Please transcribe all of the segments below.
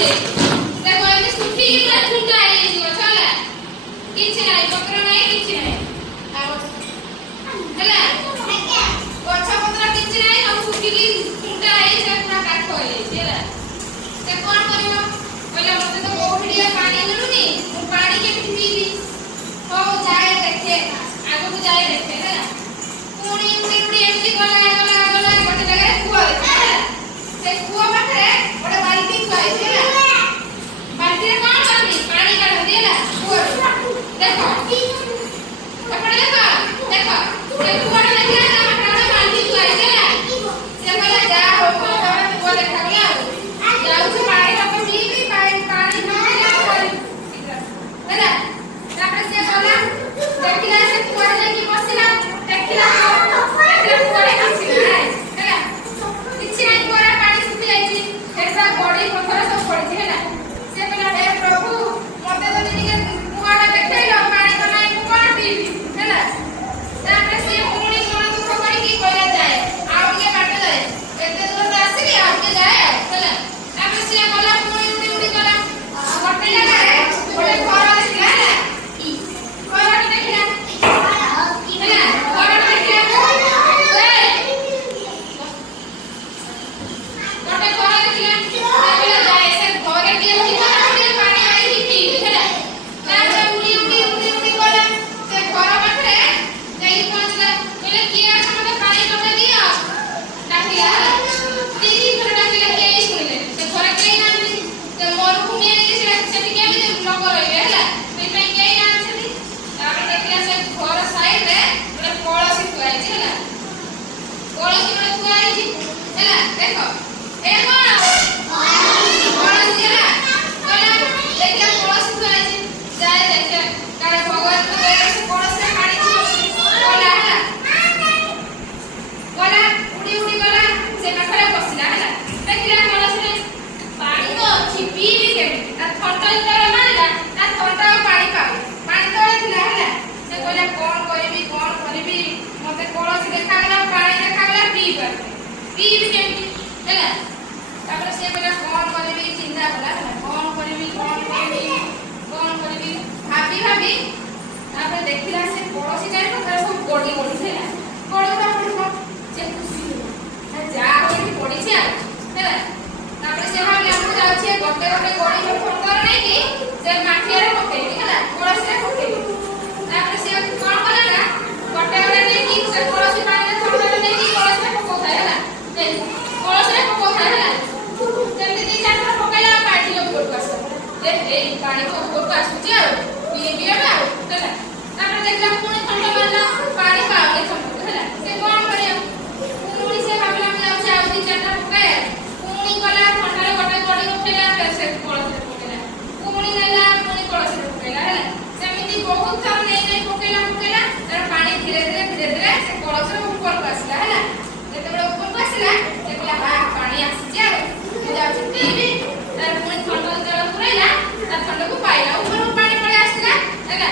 देखो ये सुखी पूरा ठुंडा है ये चला किछ नाही पत्र नाही किछ नाही ହେଲା ଗଛ ପତ୍ର କିଛି ନାହିଁ ଆଉ ଶୁଖିକି ଠୁଣ୍ଡା ହେଇ ସେ ପୁରା କାଠ ହେଇଯାଇଛି ହେଲା ସେ କଣ କରିବ କହିଲା ମତେ ତ କୋଉଠିଏ ପାଣି ମିଳୁନି ମୁଁ ପାଣି କେମିତି ପିଇବି ହଉ ଯାଏ ଦେଖେ ଆଗକୁ ଯାଏ ଦେଖେ ହେଲା ପୁଣି ଉଡ଼ି ଏମିତି ଗଲା ଗୋଟେ ଜାଗାରେ କୂଅ ଅଛି ହେଲା ସେ କୂଅ ପାଖରେ ଗୋଟେ ବାଲ୍ଟି ଥୁଆ ହେଇଛି ହେଲା ବାଲ୍ଟିରେ କଣ କରନ୍ତି ପାଣି କାଢନ୍ତି ହେଲା କୂଅରୁ ଦେଖ ଏପଟେ ଦେଖ ସେ କୂଅଟା ଦେଖିଲା ତା ପାଖରେ ବାଲ୍ଟି ଥୁଆ ହେଇଛି ହେଲା ସେ କହିଲା ଯା ହଉ ତମେ କୂଅ ଦେଖାଗଲା ଆଉ ଯାଉଛି ପାଣି ରଖ ପିଇବି ପାଣି ହେଲା ତାପରେ ସେ ଗଲା ଦେଖିଲା ସେ କୂଅରେ ଯାଇକି ବସିଲା ଦେଖିଲା କୂଅରେ କିଛି ନାହିଁ ହେଲା କିଛି ନାହିଁ କୂଅରେ ପାଣି ଶୁଖି ଯାଇଛି ସେଟା ବଡି ପଥର ସବୁ ପଡିଛି ହେଲା ସେ କହିଲା ହେ ପ୍ରଭୁ ମତେ ଯଦି ଟିକେ କୂଅଟା ଦେଖେଇଲ ପାଣି ତ ନାହିଁ ମୁଁ କଣ ପିଇବି ହେଲା ତାପରେ ସେ ପୁଣି ମନ ଦୁଃଖ କରିକି କହିଲା ଯାଏ ଆଉ ଟିକେ ବାଟ ଯାଏ ଏତେ ଦୂର ତ ଆସିଲି ଆଉ ଟିକେ ଯାଏ ହେଲା ତାପରେ ସେ ଗଲା ପୁଣି ଉଡ଼ି ଗଲା ଗୋଟେ ଜାଗାରେ ଗୋଟେ ଘର ଦେଖିଲା ହେଲା ଘରଟା ଦେଖିଲା ହେଲା ଘରଟା ଦେଖିଲା ଗୋଟେ ଘର ଦେଖିଲା କହିଲା ଯାଏ ସେ ଘରେ କିଏ ଥିବ ଟିକେ ପାଣି ଆଣିକି ପିଇବି ହେଲା ତାପରେ ଉଡ଼ି ଗଲା ସେ ଘର ପାଖରେ ଯାଇକି ପହଞ୍ଚିଲା କହିଲେ କିଏ ଅଛ ମତେ ପାଣି ଟୋକେ ଦିଅ ଡାକିଲା ହେଲା ତିନି ଥର ଡାକିଲା କେହି ଶୁଣିଲେ ସେ ଘରେ କେହି ନାହାନ୍ତି ସେ ମରୁଭୂମି ଏରିଆ ସେଠି କେମିତି ଲୋକ ରହିବେ ହେଲା ସେଥିପାଇଁ କେହି ନାହାନ୍ତି ତାପରେ ଦେଖିଲା ସେ ଘର ସାଇଡରେ ଗୋଟେ କଳସୀ ଥୁଆ ହେଇଛି ହେଲା କଳସୀ ଗୋଟେ ଥୁଆ ହେଇଛି ହେଲା ଦେଖ ଏ କଣ କଳସୀ ହେଲା କହିଲା ଦେଖିଲା କଳସୀ ଥୁଆ ହେଇଛି ଯାଏ ଦେଖେ କାଳେ ଭଗବାନଙ୍କ ଦୟାରେ ସେ କଳସୀରେ ପାଣି ଥିବ ଗଲା ହେଲା ଗଲା ଉଡ଼ି ଗଲା ସେ ପାଖରେ ବସିଲା ହେଲା ଦେଖିଲା କଳସୀରେ ପାଣି ତ ଅଛି ପିଇବି କେମିତି ତା ଥଣ୍ଟ ଯେତେବେଳେ ମାରିଲା ତା ଥଣ୍ଟ ଆଉ ପାଣି ପାଉନି ପାଣି ତଳେ ଥିଲା ହେଲା ସେ କହିଲା କଣ କରିବି ମତେ କଳସୀ ଦେଖାଗଲା ପାଣି ଦେଖାଗଲା ପିଇ ପାରୁନି ପିଇବି କେମିତି ହେଲା ତାପରେ ସେ କହିଲା କଣ କରିବି ଚିନ୍ତା କଲା ହେଲା କଣ କରିବି ଭାବି ତାପରେ ଦେଖିଲା ସେ କଳସୀ ଚାରି ପାଖରେ ସବୁ ଗଡି ହେଲା ପଡିବ ସେ ଖୁସି ହେଲା ଯାହା ହଉ ପଡିଛି ଆଉ ହେଲା ତାପରେ ସେ ଭାବିଲା ମୁଁ ଯାଉଛି ଗୋଟେ ଗଡି ଫଟର ନେଇକି ସେ ମାଠିଆରେ ପକେଇବି ହେଲା କଳସୀରେ ପକେଇବି ତାପରେ ସେ କଣ କଲା ନା ଗୋଟେ ନେଇକି ସେ କଳସୀ ପାଣିରେ ଥଣ୍ଡାରେ ନେଇକି କଳସୀରେ ପକଉଥାଏ ହେଲା କଳସୀରେ ପକଉଥାଏ ହେଲା ସେମିତି ଦି ଚାରି ଥର ପକେଇଲା ପାଣି ଉପରକୁ ଆସିଲା ଏଇ ପାଣି ଉପରକୁ ଆସୁଛି ଆଉ ପିଇବି ଏବେ ଆଉ ହେଲା ତାପରେ ଦେଖିଲା ପୁଣି ଥଣ୍ଡା ମାରିଲା ପାଣି ପାଉନି ଥଣ୍ଡାକୁ ହେଲା ସେ କଣ କରିବ ପୁଣି ସେ ଭାବିଲା ମୁଁ ଯାଉଛି ଆଉ ଦି ଚାରିଟା ପକାଏ ପୁଣି ଗଲା ଥଣ୍ଡାରେ ଗୋଟେ ଗଡି ଉଠେଇଲା ସେ କଳସୀରେ ପକେଇଲା ପୁଣି ନେଲା ପୁଣି କଳସୀରେ ପକେଇଲା ହେଲା ସେମିତି ବହୁତ ଥର ନେଇ ପକେଇଲା ତାର ପାଣି ଧୀରେ ଧୀରେ ସେ କଳସୀର ଉପରକୁ ଆସିଲା ହେଲା ଯେତେବେଳେ ଉପରକୁ ଆସିଲା ସେ କହିଲା ପାଣି ଆସିଛି ଆଉ ମୁଁ ଯାଉଛି ପିଇବି ତାର ପୁଣି ଥଣ୍ଡା ଯେତେବେଳେ ପୁରାଇଲା ତା ଥଣ୍ଡାକୁ ପାଇଲା ଉପରକୁ ପାଣି ପଳେଇ ଆସିଲା ହେଲା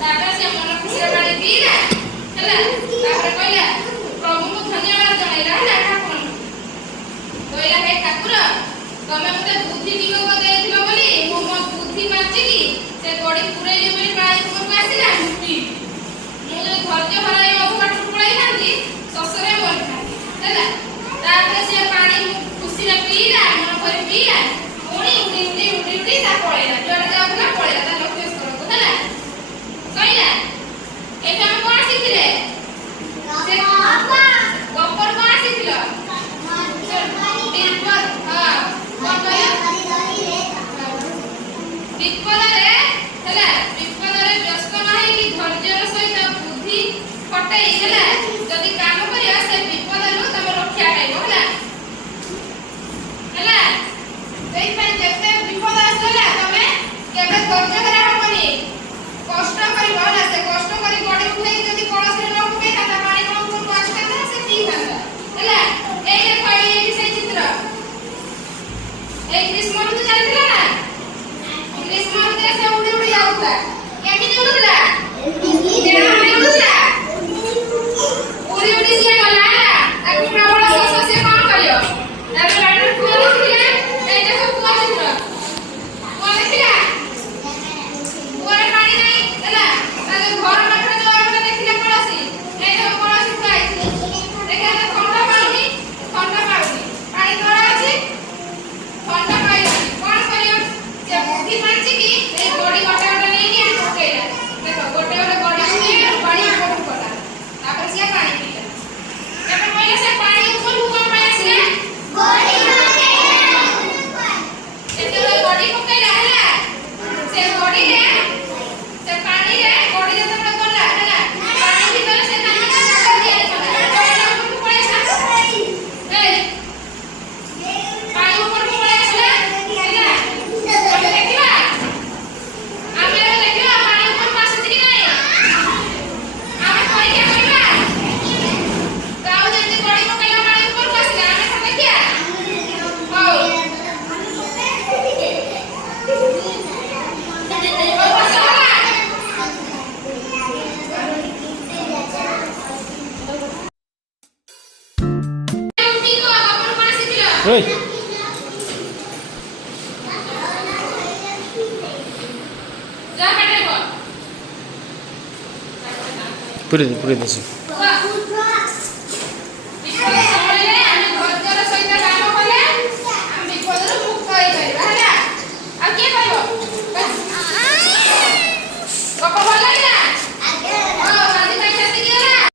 ତାପରେ ସେ ମନ ଖୁସିରେ ପାଣି ପିଇଲା ହେଲା ତାପରେ କହିଲା ପ୍ରଭୁଙ୍କୁ ଧନ୍ୟବାଦ ଜଣାଇଲା ହେଲା ଠାକୁରଙ୍କୁ କହିଲା ହେ ଠାକୁର ତମେ ମତେ ବୁଦ୍ଧି ବିବେକ ଦେଇଥିଲ ବୋଲି ମୁଁ ମୋ ବୁଦ୍ଧି ମାଚିକି ସେ ଗଡି ପୁରେଇଲି ବୋଲି ପାଣି ଉପରକୁ ଆସିଲା ମୁଁ ପିଇବି ମୁଁ ଯଦି ଧୈର୍ଯ୍ୟ ହରାଇ ଅଧବାଟକୁ ପଳେଇଥାନ୍ତି ଶୋଷରେ ମରିଥାନ୍ତି ହେଲା ତାପରେ ସେ ପାଣି ଖୁସିରେ ପିଇଲା ମନ ଭରି ପିଇଲା ପୁଣି ଉଡ଼ି ତା ପଳେଇଲା ଯୁଆଡେ ଯାଉଥିଲା ପଳେଇଲା ତା ଲକ୍ଷ୍ୟସ୍ଥଳକୁ ହେଲା କହିଲା ଏଠି ଆମେ କଣ ଶିଖିଲେ ଗପର କଣ ଶିଖିଲ ବିପଦରେ ବ୍ୟସ୍ତ ନ ହେଇକି ଧୈର୍ଯ୍ୟର ସହିତ ବୁଦ୍ଧି ଖଟେଇ ହେଲା ଯଦି କାମ କରିବା ସେ ବିପଦରୁ ତମେ ରକ୍ଷା ପାଇବ ହେଲା ସେଇଥିପାଇଁ ଯେତେ ବିପଦ ଆସିଲା ତମେ କେବେ ଧୈର୍ଯ୍ୟ ଧରା ହବନି କଷ୍ଟ କରିବ ହେଲା ସେ କଷ୍ଟ କରି ଗଡି ଉଠେଇ ଯଦି କଳସୀରେ ନ ପକେଇଥାନ୍ତା ପାଣି କଣ ଉପରକୁ ଆସିଥାନ୍ତା ସେ ପିଇଥାନ୍ତା ହେଲା ଏଇ ଦେଖ ଏଇଠି ସେଇ ଚିତ୍ର ଏଇ ଗ୍ରୀଷ୍ମ ଋତୁ ଚାଲିଥିଲା ନା ଗ୍ରୀଷ୍ମ ଋତୁରେ ସେ ଉଡ଼ି ଯାଉଥିଲା କେମିତି ଉଡୁଥିଲା ଉଡି ସିଏ ଗଲା ହେଲା ତାକୁ ପ୍ରବଳ ଶୋଷ ସେ କଣ କରିବ ତାପରେ ବାଟରେ କୁଅ ଦେଖିଲା ଏଇ ଦେଖ କୁଅ ଚିତ୍ର ସେ ବଡିରେ ସେ ପାଣିରେ ବଡି ଯେତେବେଳେ ଗଲା ହେଲା ପାଣି ଭିତରେ ସେ କାହିଁକି ଜାଗା ତିଆରି କଲା ଉପରକୁ ପଳେଇ ଆସିଲା ପାଣି ଉପରକୁ ପଳେଇ ଆସିଲା ହେଲା ଆମେ ଦେଖିବା ପାଣି ଉପରକୁ ଆସିଛି କି ନାହିଁ ଆମେ ପରୀକ୍ଷା କରିବା କାଉ ଯେମିତି ବଡି ପକେଇଲା ପାଣି ଉପରକୁ ଆସିଲା ଆମେ କଣ ଦେଖିବା ହଉ Oi. जा हटे को Put it this.